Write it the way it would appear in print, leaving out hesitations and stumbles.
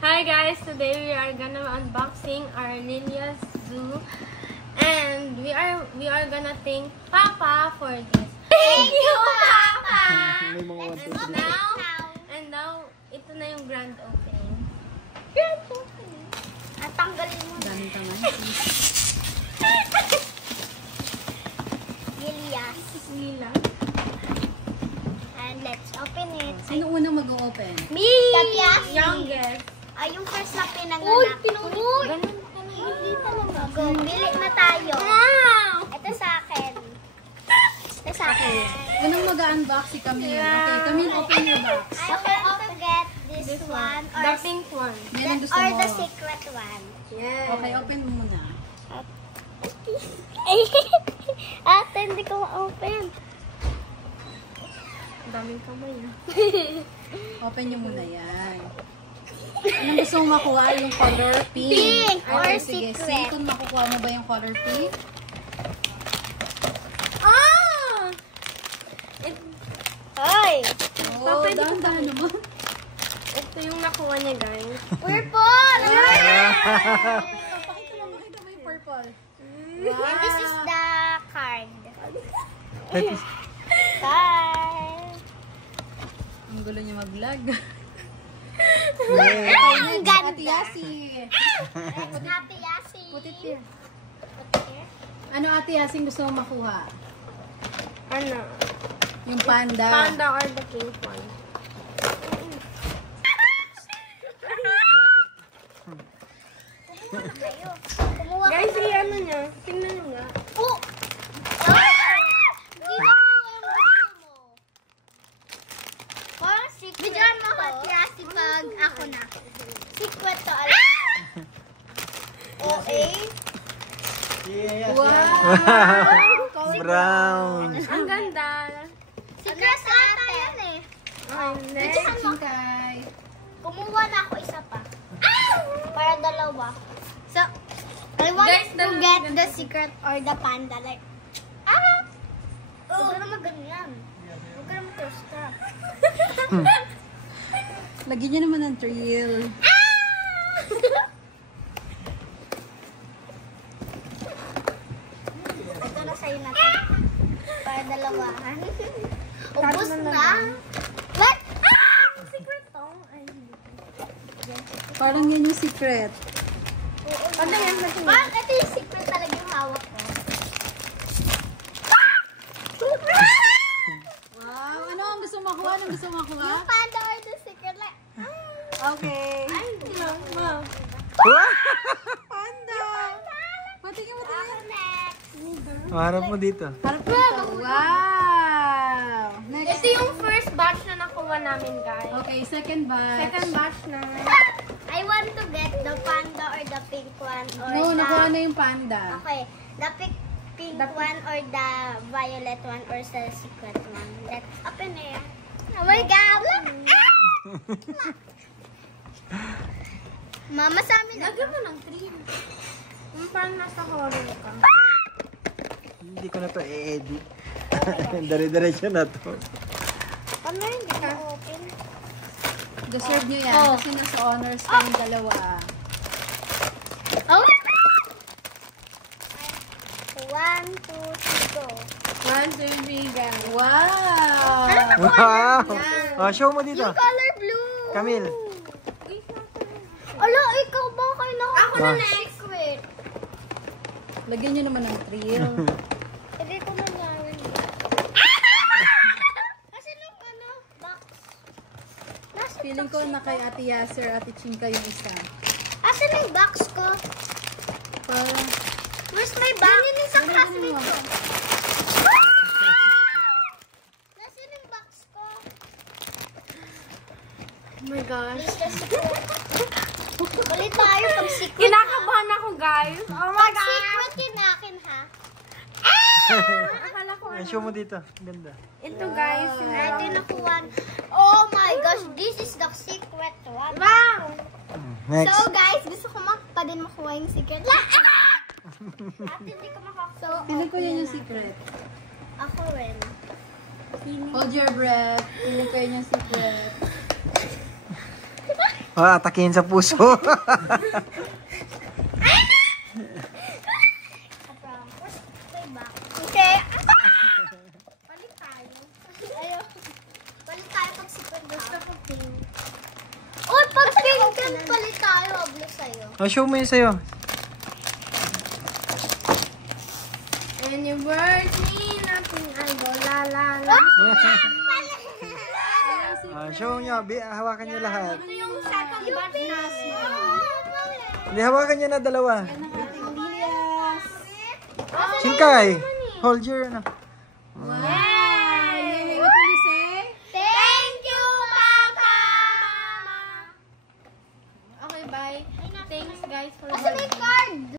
Hi guys, today we are gonna unboxing our Lilia's Zoo, and we are gonna thank Papa for this. Thank you, Papa. And now ito na yung grand opening. Grand opening. At tanggalin mo. Daming kamay. Lilia's. Lila. And let's open it. Sino unang mag-open? Me. Tapiasi. Youngest. Ay, yung first na pinanganak. Uy! Ganun ka na. Hindi talaga. Go, bili na tayo. Wow! Ito sa akin. Ito sa akin. Unang mag-unbox si Camille. Okay, Camille, open your box. I want to get this one or, The pink one. Yan ang gusto or mo. the secret one. Yes. Okay, open mo muna. Ate, hindi ko ma-open. Ang daming kamay. Open nyo muna yan. Anong gusto mo makuha? Yung color pink. Pink or Okay, sige. secret. See kung makukuha mo ba yung color pink. Ah! Hoy! Oh, dahan-dahan naman. Ito yung nakuha niya, guys. Purple! Pakita mo yung purple. And this is the card. Card. Ang gulo niya mag-vlog. Ang ganda. Ate Yasi. Happy Yasi. Put it here. Put it here. Ano Ate Yasi gusto mo makuha? Ano? Yung panda. Panda or the pink one. Kayo. Kumuha Guys, ka. ano niya? Tingnan nyo nga. Oh! Hindi na ko yung gusto mo. Parang secret. Bigyan mo ko kasi pag ako na. Secret to alam. Okay. Wow! Brown. Ang ganda. Secret ata yan eh. Okay, next. Bigyan mo. Chinkay. Kumuha na ako isa pa. Para dalawa. So, I want Guys, to dalawa get ganito. the secret or the panda. Like, huwag ka naman ganyan. Huwag ka naman trust-trap. Lagyan niyo naman ng thrill. Ito na sa'yo na to. Para dalawahan. Ubus na. What? Secret to? Ay, Parang yan yung secret. Ano yan? Parang ito yung secret talaga yung hawak ko. Wow! Ano ang gusto mo makuha? Anong gusto mo makuha? Yung panda or the secret. Like, Okay. Ay, wow. Panda! Patingin mo tayo. ako next. Harap mo dito. Harap mo ito. Wow! Next. Ito yung first batch na nakuha namin, guys. Okay, second batch. Second batch na. I want to get the panda or the pink one or No, the... nakuha na yung panda. Okay, the pink one or the violet one or the secret one. Let's open it. Oh my God! Look! Mama, sa amin na. Lagyan mo ng tree. Yung parang nasa horror ka. Hindi ko na to i-edit. Dari-diretso na to. Ano hindi ka? Open. Deserve nyo yan kasi nasa honors kayong dalawa. Oh! 1, 2, 3, go. 1, 2, 3, go. Wow! Wow! Oh, show mo dito. Yung color blue. Camille. Ala, ikaw ba kayo na? Ako na secret. Lagyan nyo naman ng thrill. Hindi ko nangyari. Kasi nung ano, box. Nasa Feeling ko na kay Ate Yasser, Ate Chinka yung isa. Asan yung box ko? Parang, Where's my box? Yan yung sa Ano classmate mo? ko. Nasaan yung box ko? Oh my gosh. Balik tayo pag secret. Kinakabahan ako, guys. Oh my Pag God. secret kinakin ha. Akala ko Ay, show mo dito. Ganda. ito, guys. yung- Ito yung nakuha. Oh my gosh, this is the secret one. Wow! Next. So guys, gusto ko pa din makuha yung secret. At hindi ko makakuha. So, feeling ko yan yung secret. ako rin. Hold your breath. Feeling ko yan yung secret. Atakihin sa puso. Okay. Palit tayo. Ayaw. Palit tayo pag super gusto ko pink. Uy, pag pink yan, palit tayo. Hablo sa'yo. Show mo yun sa'yo. Anniversary nating idol. La la la. Show nyo. Hawakan nyo lahat. Ito yung second batch namin. Hindi, hawakan nyo na dalawa. Yan ang ating Lilias. Chinkay, hold your, ano.